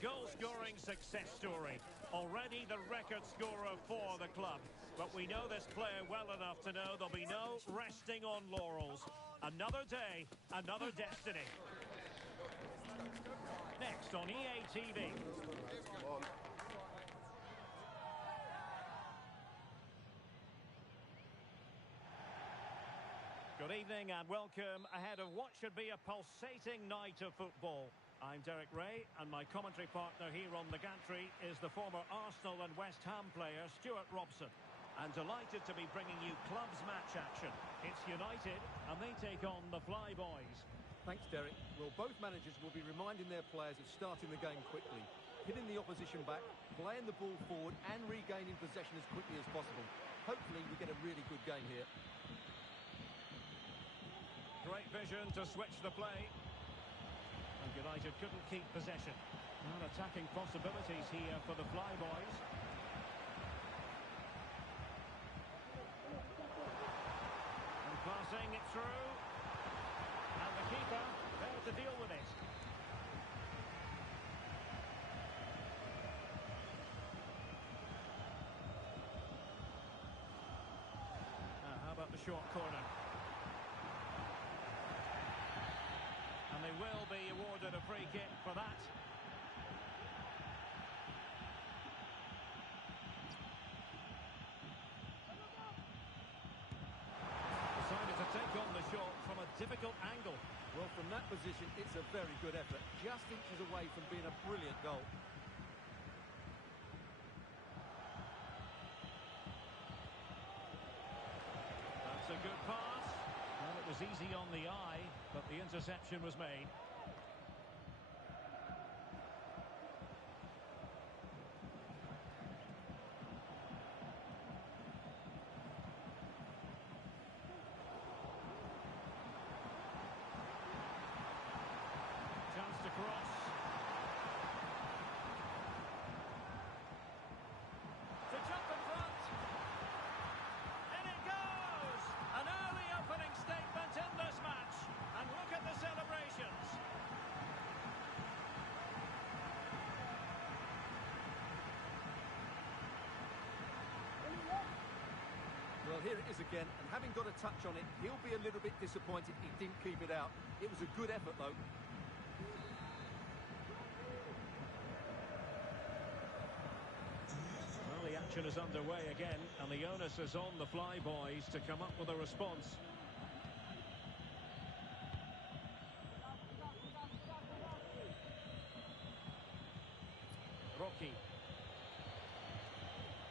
goal-scoring success story. Already the record scorer for the club. But we know this player well enough to know there'll be no resting on laurels. Another day, another destiny. Next on EA TV. Good evening and welcome ahead of what should be a pulsating night of football. I'm Derek Ray, and my commentary partner here on the gantry is the former Arsenal and West Ham player Stuart Robson. I'm delighted to be bringing you clubs match action. It's United, and they take on the Flyboys. Thanks, Derek. Well, both managers will be reminding their players of starting the game quickly, hitting the opposition back, playing the ball forward and regaining possession as quickly as possible. Hopefully we get a really good game here. Great vision to switch the play. And United couldn't keep possession. And attacking possibilities here for the Flyboys. And passing it through. And the keeper there to deal with it. How about the short corner? And they will be awarded a free kick for that. Decided to take on the shot from a difficult angle. Well, from that position, it's a very good effort. Just inches away from being a brilliant goal. That's a good pass. Well, it was easy on the eye, but the interception was made. Chance to cross. To jump in front. And it goes! An early opening statement in this match. And look at the celebrations. Well, here it is again, and having got a touch on it, he'll be a little bit disappointed he didn't keep it out. It was a good effort, though. Well, the action is underway again, and the onus is on the Flyboys to come up with a response. Rocky.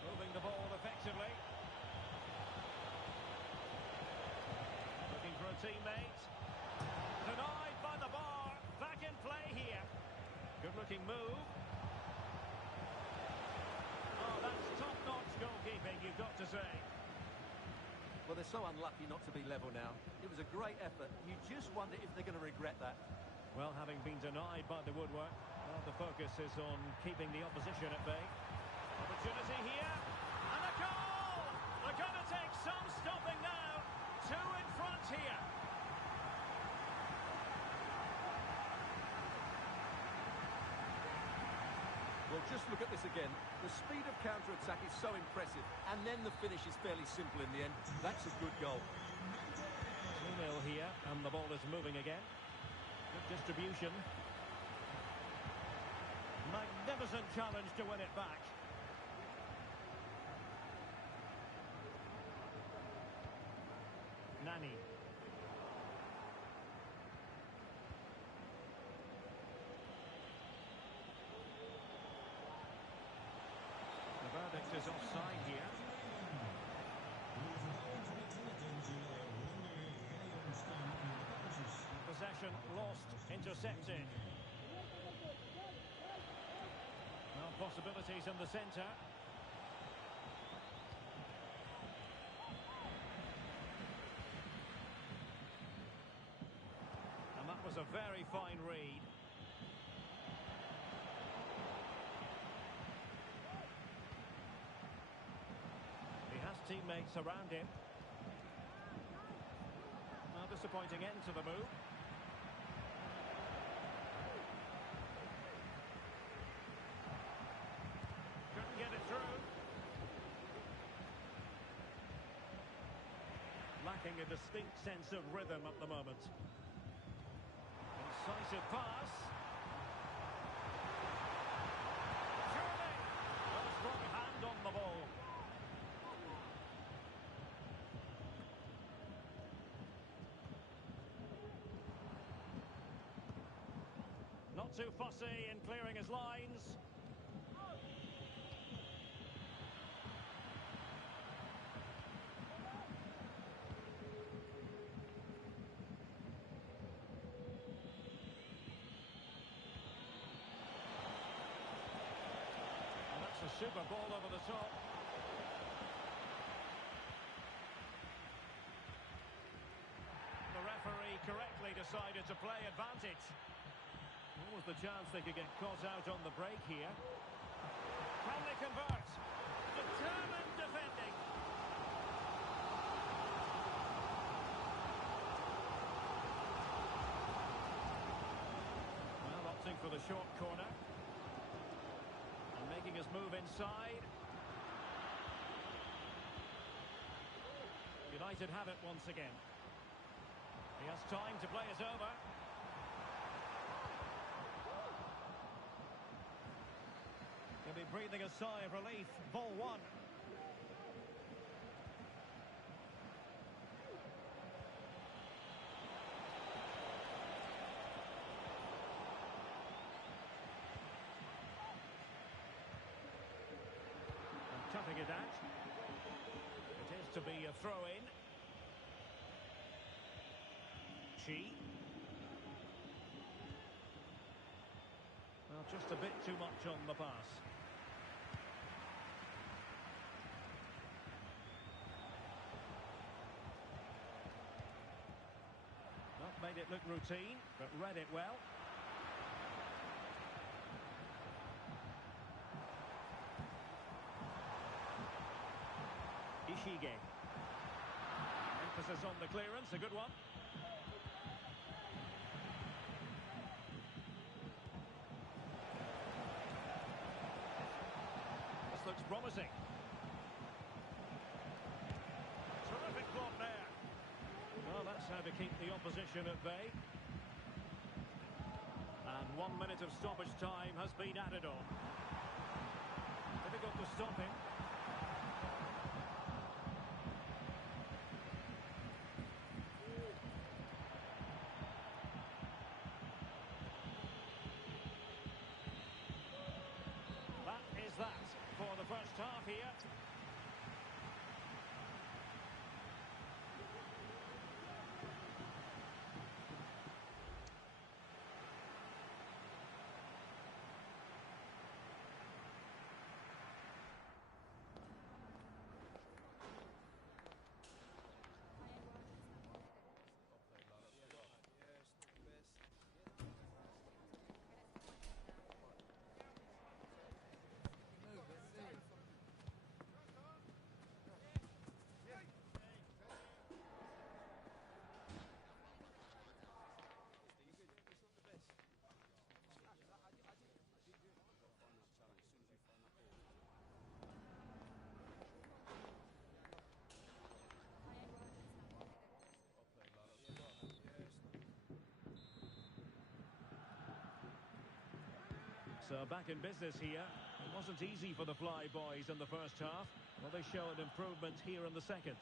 Moving the ball effectively. Looking for a teammate. Denied by the bar. Back in play here. Good looking move. Oh, that's top-notch goalkeeping, you've got to say. Well, they're so unlucky not to be level now. It was a great effort. You just wonder if they're going to regret that. Well, having been denied by the woodwork, well, the focus is on keeping the opposition at bay. Opportunity here, and a goal! They're going to take some stopping now. Two in front here. Well, just look at this again. The speed of counter-attack is so impressive, and then the finish is fairly simple in the end. That's a good goal. 2-0 here, and the ball is moving again. Good distribution. Magnificent challenge to win it back. Nani. The verdict is offside here. Possession lost, intercepted. Well, possibilities in the centre. And that was a very fine read. He has teammates around him. A disappointing end to the move. lacking a distinct sense of rhythm at the moment. Incisive pass. Surely! A strong hand on the ball. Not too fussy in clearing his lines. And that's a super ball over the top. The referee correctly decided to play advantage. What was the chance they could get caught out on the break here? Can they convert? Determined defending. Well, opting for the short corner. And making his move inside. United have it once again. He has time to play it over. He'll be breathing a sigh of relief. Ball one. And cutting it out. It is to be a throw-in. Chi. Well, just a bit too much on the pass. Made it look routine, but read it well. Ishige. Emphasis on the clearance, a good one. This looks promising. Terrific block there. Well, that's how to keep the opposition at bay. And 1 minute of stoppage time has been added on. Difficult to stop him. That is that for the first half here. So back in business here. It wasn't easy for the Fly Boys in the first half. Well, they show an improvement here in the second.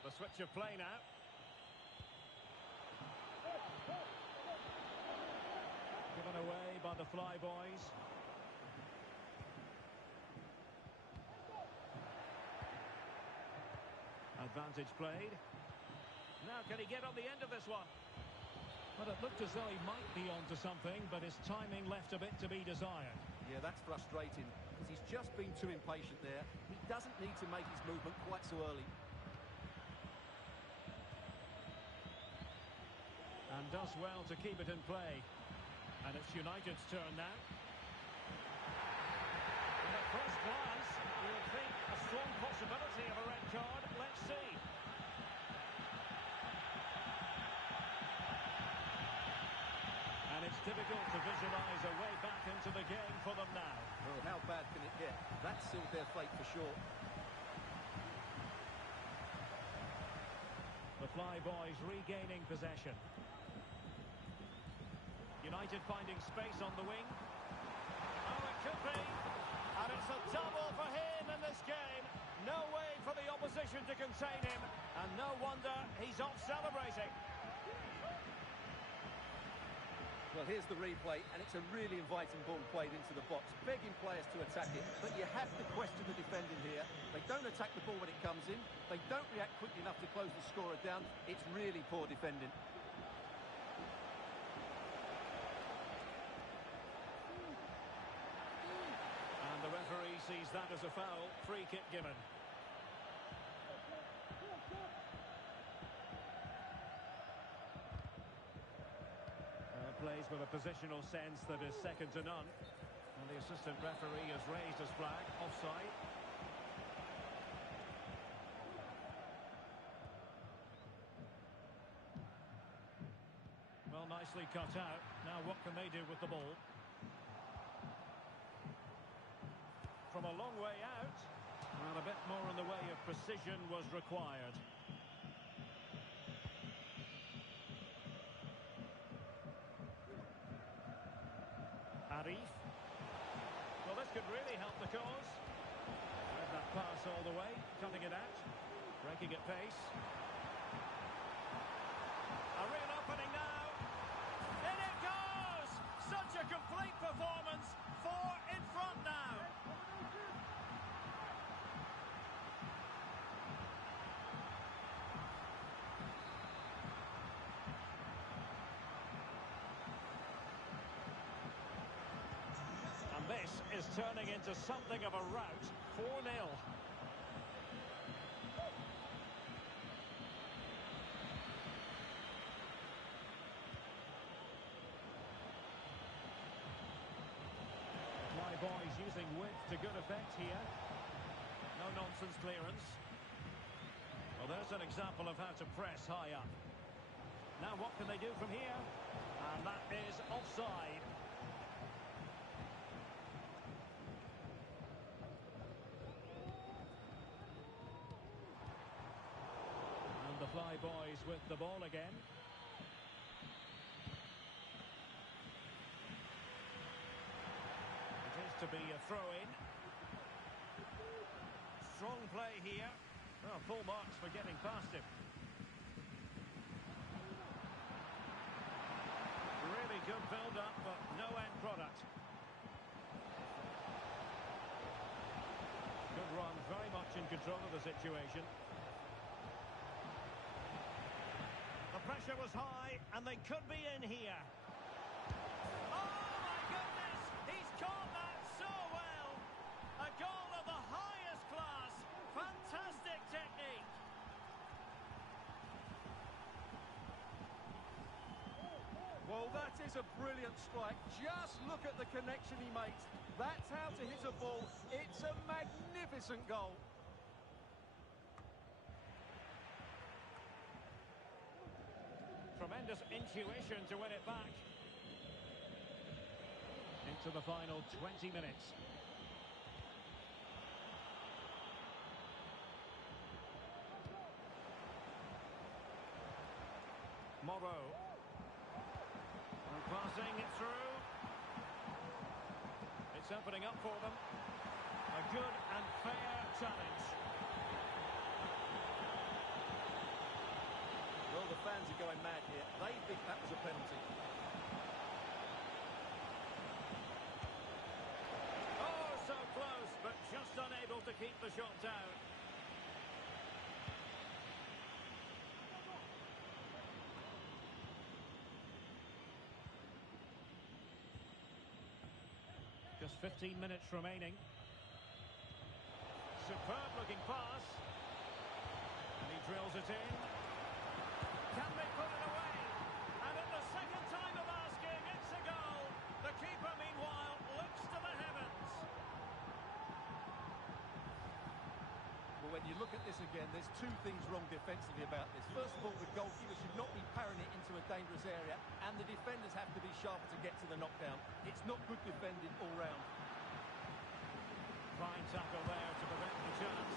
The switch of play now. Given away by the Fly Boys. Advantage played. Now can he get on the end of this one? Well, it looked as though he might be onto something, but his timing left a bit to be desired. Yeah, that's frustrating, because he's just been too impatient there. He doesn't need to make his movement quite so early. And does well to keep it in play. And it's United's turn now. And at first glance, you would think a strong possibility of a red card. Let's see. And it's difficult to visualise a way back into the game for them now. Well, how bad can it get? That sealed their fate for sure. Flyboys regaining possession. United finding space on the wing. Oh, it could be. And it's a double for him in this game. No way for the opposition to contain him. And no wonder he's off celebrating. Well, here's the replay, and it's a really inviting ball played into the box, begging players to attack it. But you have to question the defending here. They don't attack the ball when it comes in. They don't react quickly enough to close the scorer down. It's really poor defending. And the referee sees that as a foul. Free kick given. Plays with a positional sense that is second to none. And the assistant referee has raised his flag. Offside. Well, nicely cut out. Now what can they do with the ball? From a long way out. And a bit more in the way of precision was required. Well, this could really help the cause. Read that pass all the way, cutting it out, breaking at pace. A real opening now. In it goes! Such a complete performance. 4 in front now. This is turning into something of a rout. 4-0. My boys using width to good effect here. No nonsense clearance. Well, there's an example of how to press high up. Now what can they do from here? And that is offside. The Flyboys with the ball again. It is to be a throw-in. Strong play here. Oh, full marks for getting past him. Really good build-up, but no end product. Good run, very much in control of the situation. Pressure was high, and they could be in here. Oh, my goodness! He's caught that so well! A goal of the highest class. Fantastic technique. Well, that is a brilliant strike. Just look at the connection he makes. That's how to hit a ball. It's a magnificent goal. Tremendous intuition to win it back. Into the final 20 minutes. Morrow. And passing it through. It's opening up for them. A good and fair challenge. Well, the fans are going mad here. They think that was a penalty. Oh, so close, but just unable to keep the shot down. Just 15 minutes remaining. Superb looking pass. And he drills it in. Can they put it away? And at the second time of asking, it's a goal. The keeper, meanwhile, looks to the heavens. Well, when you look at this again, there's two things wrong defensively about this. First of all, the goalkeeper should not be parrying it into a dangerous area, and the defenders have to be sharper to get to the knockdown. It's not good defending all round. Fine tackle there to prevent the chance.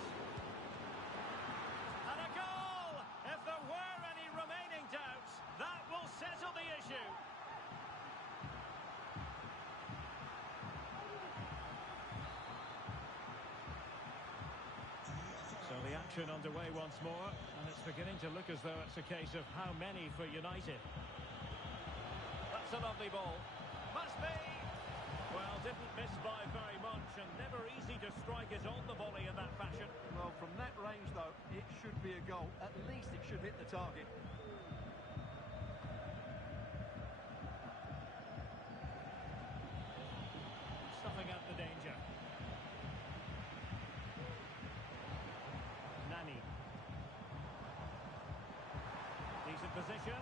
And a goal! If there were any remaining doubts, that will settle the issue. So the action underway once more, and it's beginning to look as though it's a case of how many for United. That's a lovely ball. Must be! Well, didn't miss by very much, and never easy to strike it on the volley in that fashion. Well, from that range, though, it should be a goal. At least it should hit the target. Stuffing out the danger. Nani. Decent position.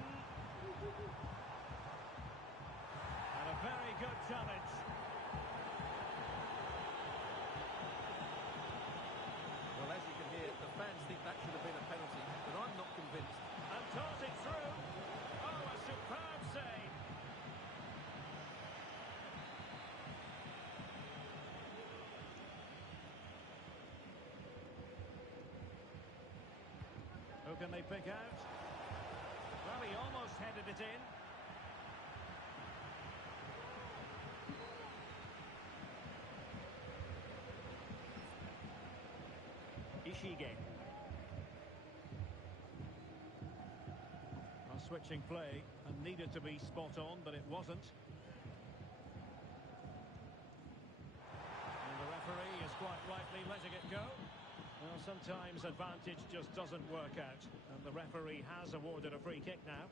And a very good challenge. Well, as you can hear, the fans think that should have been a penalty, but I'm not convinced. And toss it through. Oh, a superb save. Who can they pick out? Well, he almost headed it in. Ishige. Well, switching play and needed to be spot on, but it wasn't. And the referee is quite rightly letting it go. Well, sometimes advantage just doesn't work out, and the referee has awarded a free kick now.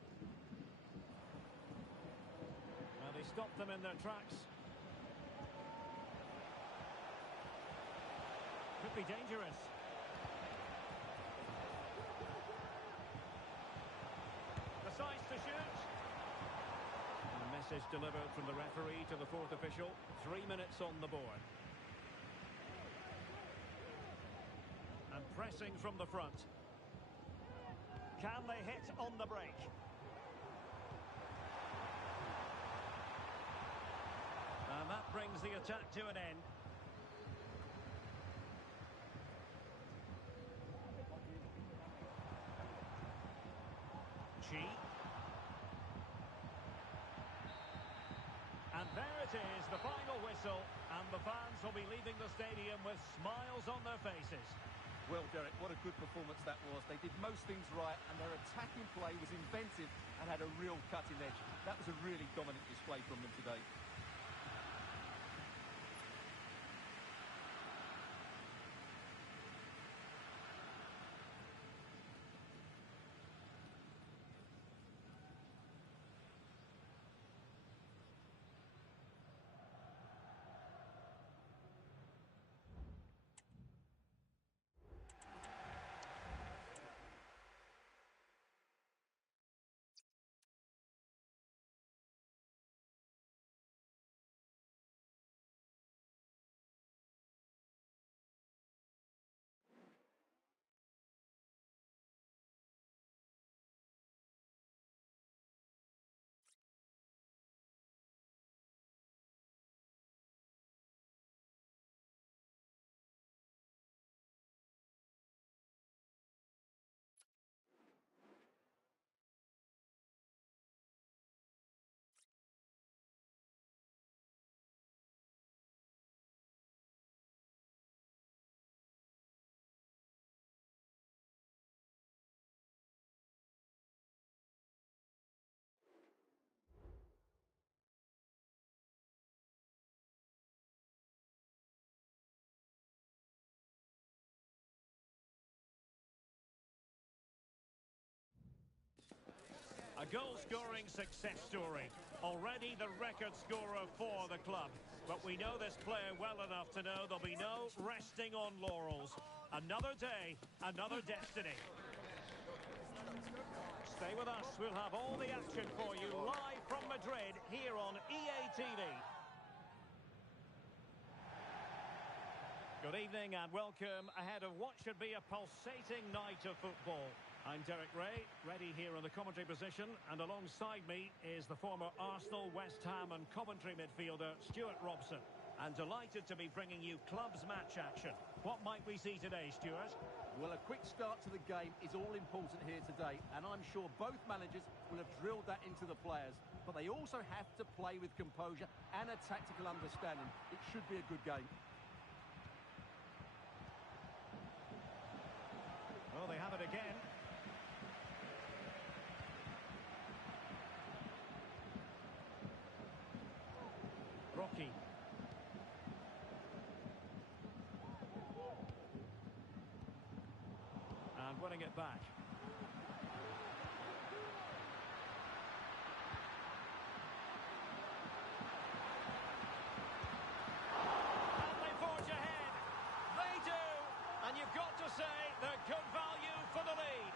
Well, they stopped them in their tracks. Could be dangerous. Decides to shoot. And a message delivered from the referee to the fourth official. 3 minutes on the board. And pressing from the front. Can they hit on the break? And that brings the attack to an end. Chi. And there it is, the final whistle, and the fans will be leaving the stadium with smiles on their faces. Well, Derek, what a good performance that was. They did most things right, and their attacking play was inventive and had a real cutting edge. That was a really dominant display from them today. A goal-scoring success story. Already the record scorer for the club. But we know this player well enough to know there'll be no resting on laurels. Another day, another destiny. Stay with us. We'll have all the action for you live from Madrid here on EA TV. Good evening and welcome ahead of what should be a pulsating night of football. I'm Derek Ray, ready here in the commentary position, and alongside me is the former Arsenal, West Ham and Coventry midfielder Stuart Robson. And delighted to be bringing you clubs match action. What might we see today, Stuart? Well, a quick start to the game is all important here today, and I'm sure both managers will have drilled that into the players. But they also have to play with composure and a tactical understanding. It should be a good game. Well, they have it again. Rocky. And winning it back. And they forge ahead. They do. And you've got to say they're good value for the lead.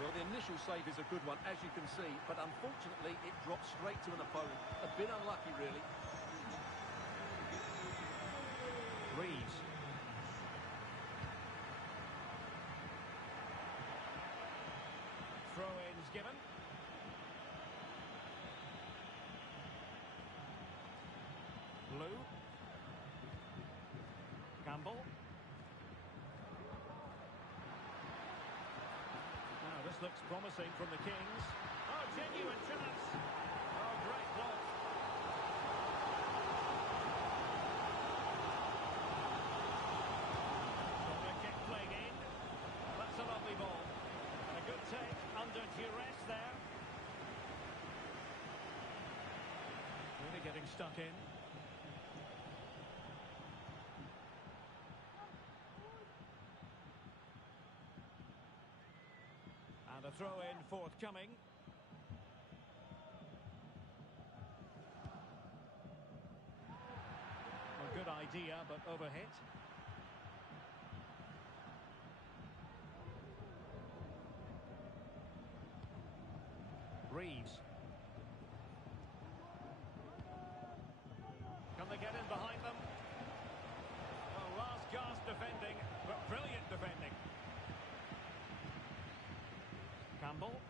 Well, the initial save is a good one, as you can see, but unfortunately it drops straight to an opponent. A bit unlucky, really. Reeves. Throw-ins given. Blue. Campbell. Now this looks promising from the Kings. Oh, genuine chance. Oh, great block. Corner kick played in. That's a lovely ball. A good take under duress there. Really getting stuck in. And a throw-in forthcoming. A good idea, but overhit. Reeves. Can they get in behind them? Well, last gasp defending, but brilliant defending. Campbell.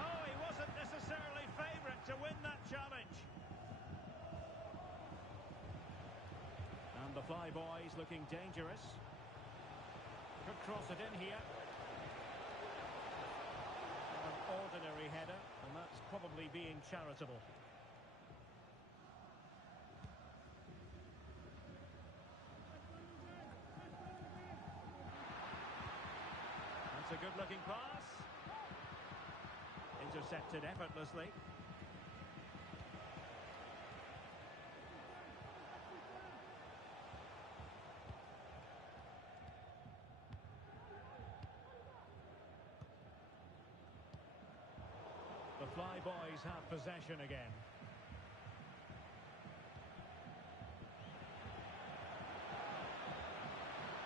Oh, he wasn't necessarily favourite to win that challenge. And the Flyboys looking dangerous. Could cross it in here. An ordinary header, and that's probably being charitable. That's a good-looking pass. Intercepted effortlessly. The Flyboys have possession again.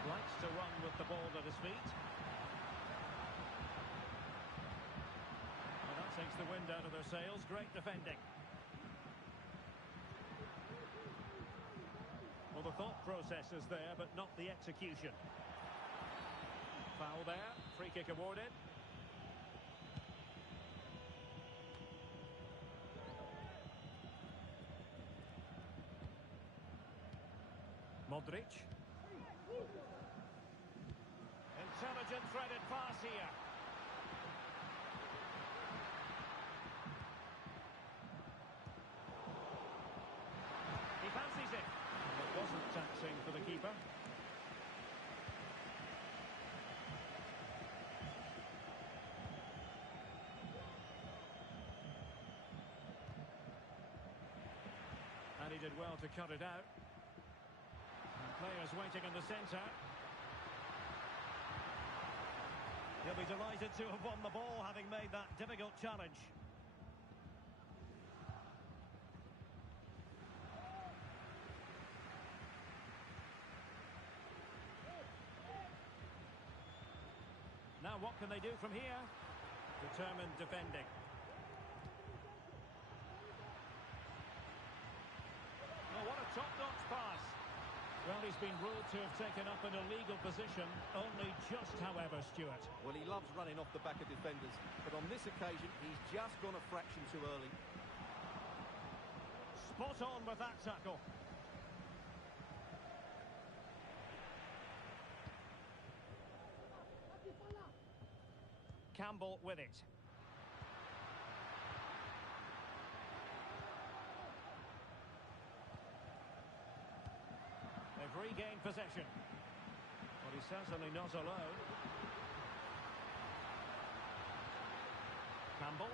Likes to run with the ball at his feet. Well, that takes the wind out of their sails. Great defending. Well, the thought process is there, but not the execution. Foul there. Free kick awarded. Modric. Intelligent threaded pass here. He fancies it. It wasn't taxing for the keeper. And he did well to cut it out. Players waiting in the centre. He'll be delighted to have won the ball, having made that difficult challenge. Now what can they do from here? Determined defending. Oh, what a top-notch pass. Well, he's been ruled to have taken up an illegal position, only just, however, Stuart. Well, he loves running off the back of defenders, but on this occasion, he's just gone a fraction too early. Spot on with that tackle. Campbell with it. They've regained possession. But he's certainly not alone. Campbell.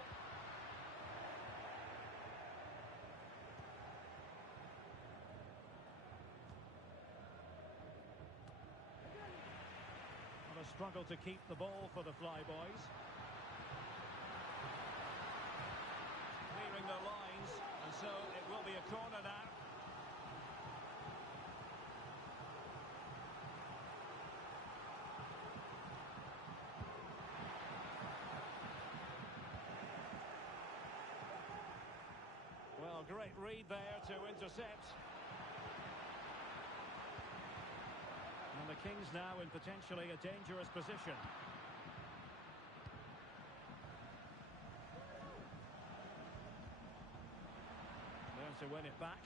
A struggle to keep the ball for the Flyboys. Clearing their lines, and so it will be a corner now. Well, great read there to intercept. And the Kings now in potentially a dangerous position. There to win it back.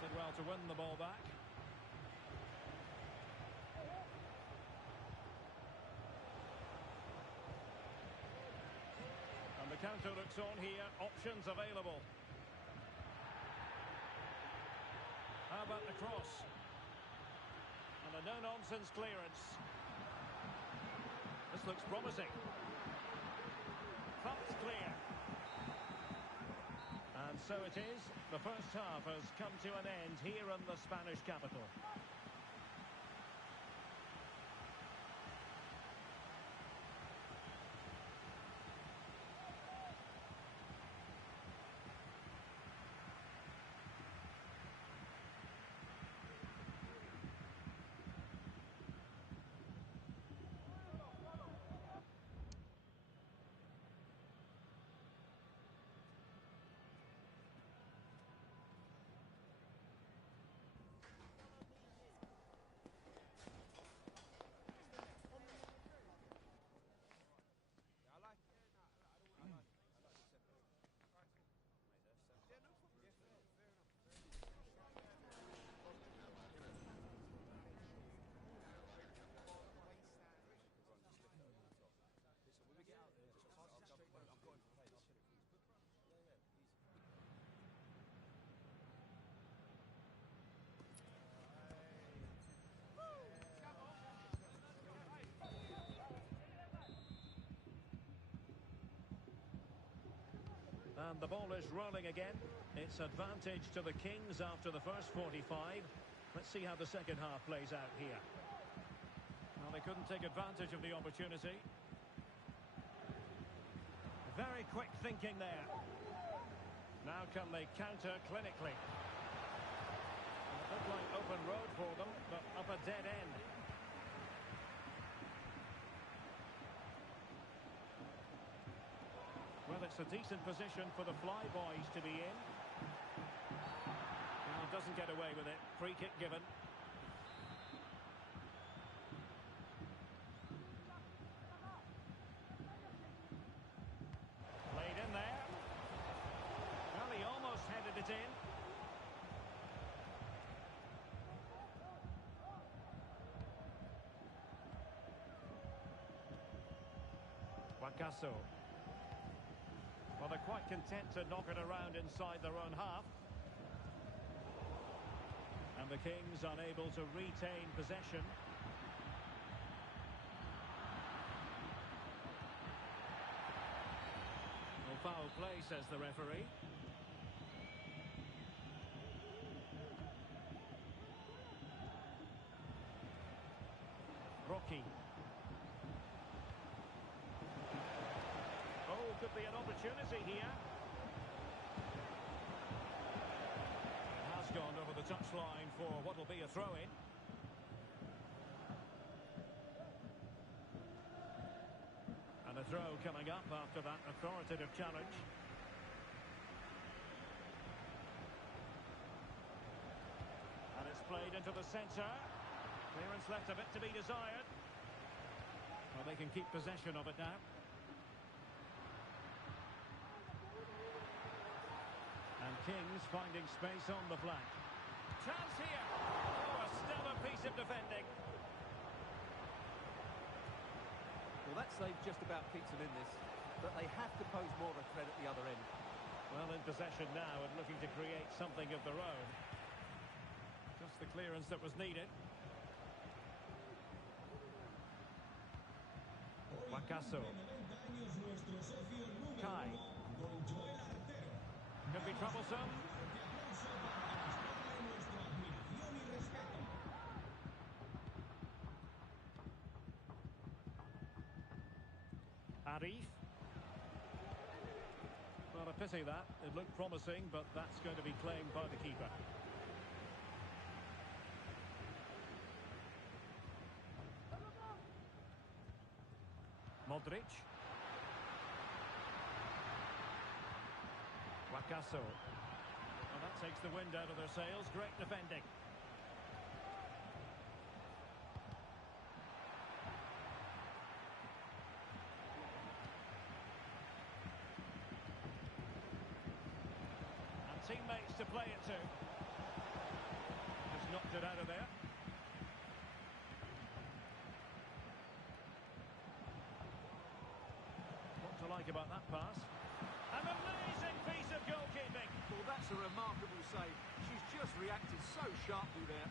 Did well to win the ball back. And the counter looks on here. Options available. How about the cross? And a no-nonsense clearance. This looks promising. Thumped clear. And so it is. The first half has come to an end here in the Spanish capital. And the ball is rolling again. It's advantage to the Kings after the first 45. Let's see how the second half plays out here. Well, they couldn't take advantage of the opportunity. Very quick thinking there. Now can they counter clinically? And it looked like open road for them, but up a dead end. Well, it's a decent position for the Flyboys to be in. Well, doesn't get away with it. Free kick given. Played in there. Well, he almost headed it in. Wakaso. Well, they're quite content to knock it around inside their own half. And the Kings unable to retain possession. Well, foul play, says the referee. Rocky. Could be an opportunity here. Has gone over the touchline for what will be a throw-in. throw coming up after that authoritative challenge. And it's played into the centre. Clearance left a bit to be desired. Well, they can keep possession of it now. And Kings finding space on the flank. Chance here. Oh, a stellar piece of defending. Well, that save just about keeps them in this, but they have to pose more of a threat at the other end. Well, in possession now and looking to create something of their own. Just the clearance that was needed. Wakaso. Kai. Could be troublesome. Arif. Well, a pity that. It looked promising, but that's going to be claimed by the keeper. Modric. Wakaso. Well, that takes the wind out of their sails. Great defending. And teammates to play it to. Just knocked it out of there. Like about that pass. An amazing piece of goalkeeping. Well, that's a remarkable save. She's just reacted so sharply there.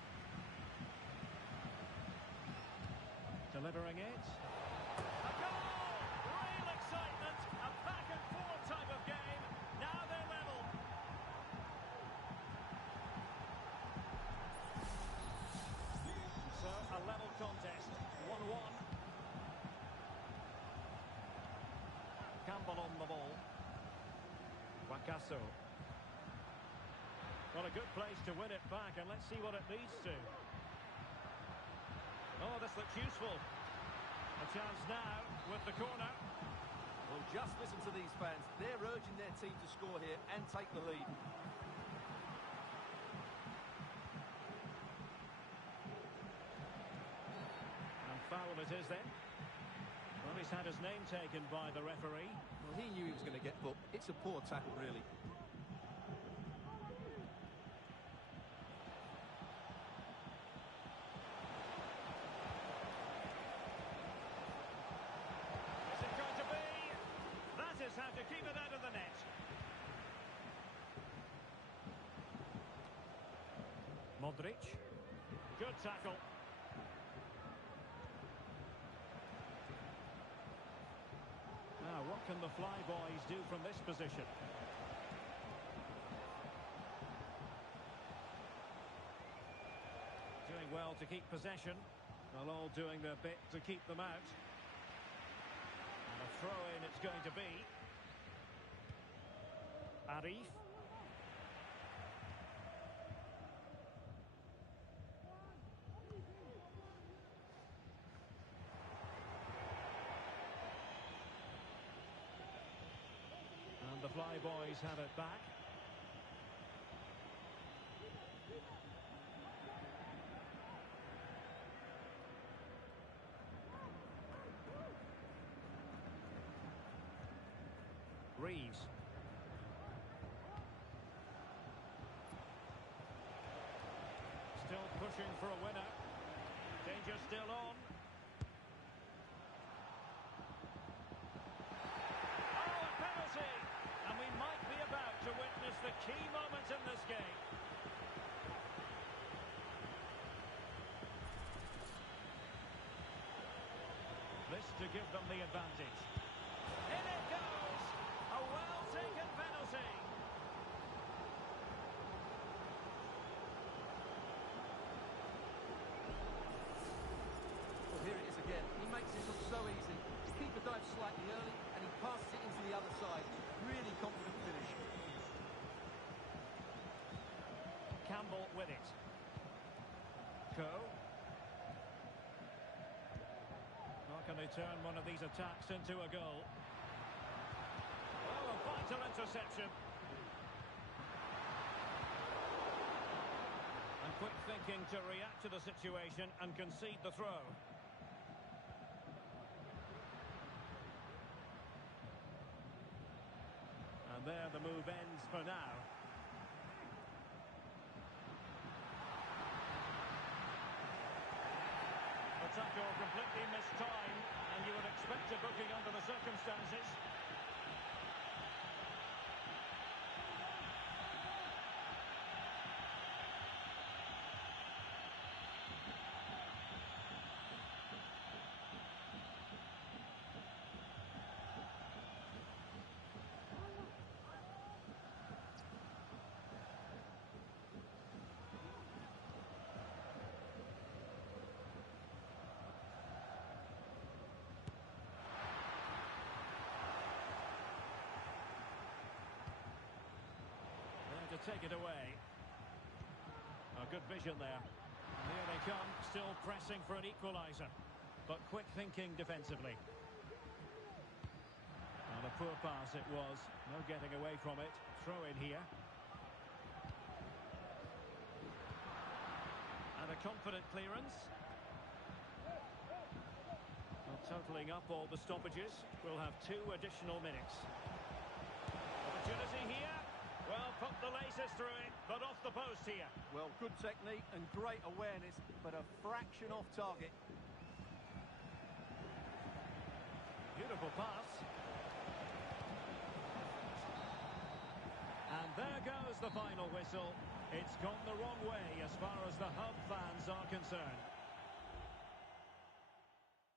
Delivering it. A goal! Real excitement. A back and forth type of game. Now they're level. So a level contest. 1-1. Campbell on the ball. Wakaso. Well, a good place to win it back, and let's see what it leads to. Oh, this looks useful. A chance now with the corner. Well, just listen to these fans. They're urging their team to score here and take the lead. And foul it is then. Well, he's had his name taken by the referee. Well, he knew he was going to get booked. It's a poor tackle, really. Is it going to be? That is how to keep it out of the net. Modric. Good tackle. Now, what can the Flyboys do from this position? Doing well to keep possession. They're all doing their bit to keep them out. And a throw-in it's going to be. Arif. And the Flyboys have it back. Reeves. Still pushing for a winner. Danger still on. Oh, a penalty! And we might be about to witness the key moment in this game. This to give them the advantage. In it goes! A well-taken penalty. Well, here it is again. He makes it look so easy. The keeper dives slightly early, and he passes it into the other side. Really confident finish. Campbell with it. Coe. Well, can Can they turn one of these attacks into a goal? Oh, a vital interception. And quick thinking to react to the situation and concede the throw. And there the move ends for now. The tackle completely mistimed, and you would expect a booking under the circumstances. To take it away. A good vision there. Here they come, still pressing for an equaliser, but quick thinking defensively. And a poor pass it was. No getting away from it. Throw in here. And a confident clearance. Well, totalling up all the stoppages, we'll have 2 additional minutes. Opportunity here. Well, put the laces through it, but off the post here. Well, good technique and great awareness, but a fraction off target. Beautiful pass. And there goes the final whistle. It's gone the wrong way as far as the hub fans are concerned.